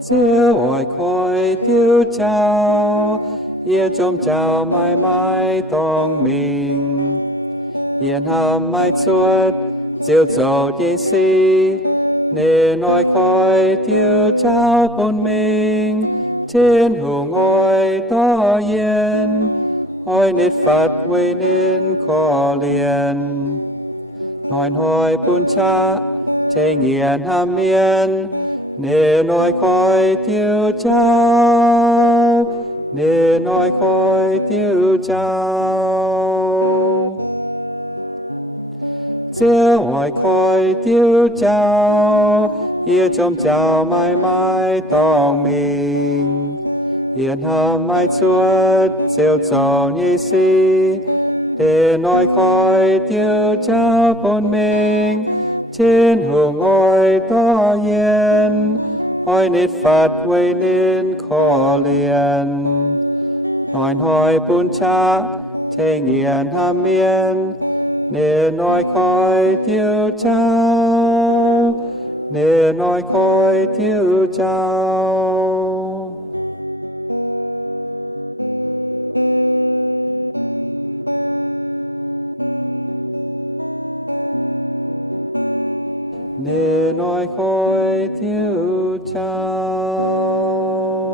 Diuh ơi khôi Diuh chào, ye chôm chào mãi mãi tông mình. Yên hàm mãi suốt, diệu dầu ye si, nên nói khôi Diuh chào bốn mình. Trên hồ ngôi to yên, hỏi nết Phật quê nên khó liền. Nói hỏi bún cha, chế nghiền hàm miên, nên nói khói Diuh chào, nên nói khói Diuh chào. Diuh hỏi khói Diuh chào, ye chôm chào mãi mãi tông mình. Yên hàm mãi suốt, diệu dầu ye si, để nói khói Diuh chào bốn mình. Trên hồ ngôi to yên, hỏi nết Phật quê nên khó liền. Nói hỏi bún cha, thế nghiền hàm miên, nên nói khói Diuh chào, nên nói khói Diuh chào. Nên nói khói Diuh chào.